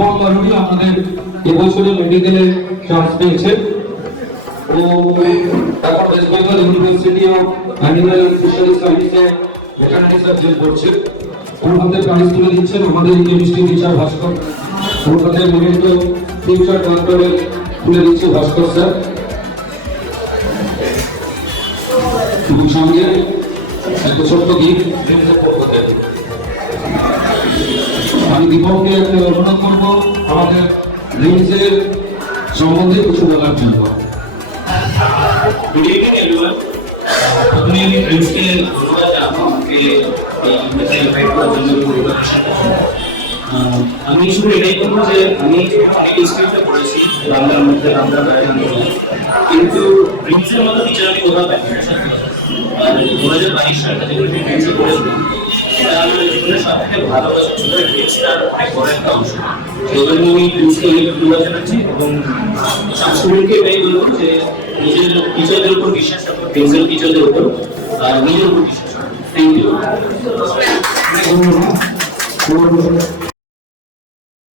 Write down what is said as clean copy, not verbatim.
দীপক বারুটি আমাদের এবছরে মেডিকেলে চান্স পেয়েছে। ও এখন West Bengal university of animal and fishery সায়েন্সে ভেটেরিনারি সার্জন করছে। ওর হাতে প্রাইজ তুলে দিচ্ছেন আমাদের কেমিস্ট্রি টিচার ভাস্কর। ওর হাতে মূলত ফিউচার কন্ট্রোলে তুলে দিচ্ছে ভাস্কর স্যার। এবং সঙ্গে একটা ছোট্ট গিফট আমি দীপককে একটা অনুরোধ করবো আমাদের রিলসের সম্বন্ধে কিছু বলার জন্য। Good evening everyone. প্রথমে আমি প্রিন্সকে ধন্যবাদ জানাবো আমাকে এই ইভেন্টে ইনভাইট করার জন্য। আমি শুধু এটাই বলবো যে আমি অনেক স্ক্রিপ্টে পড়েছি বাংলার মধ্যে, বাংলা কিন্তু প্রিন্সের মতো টিচার আমি কোথাও পাইনি। 2022 সালে যখন প্রিন্সে পড়েছিলাম এটা আমার জীবনের সব থেকে ভালোবাসা ছিল। প্রিন্সটার অনেক বড় একটা অংশ, সেই জন্য আমি প্রিন্সকে ধন্যবাদ জানাচ্ছি এবং সব স্টুডেন্টকে এটাই বলবো যে নিজের টিচারদের উপর বিশ্বাস রাখো, প্রিন্সিপাল টিচারদের উপর, আর নিজের উপর বিশ্বাস রাখো। Thank you.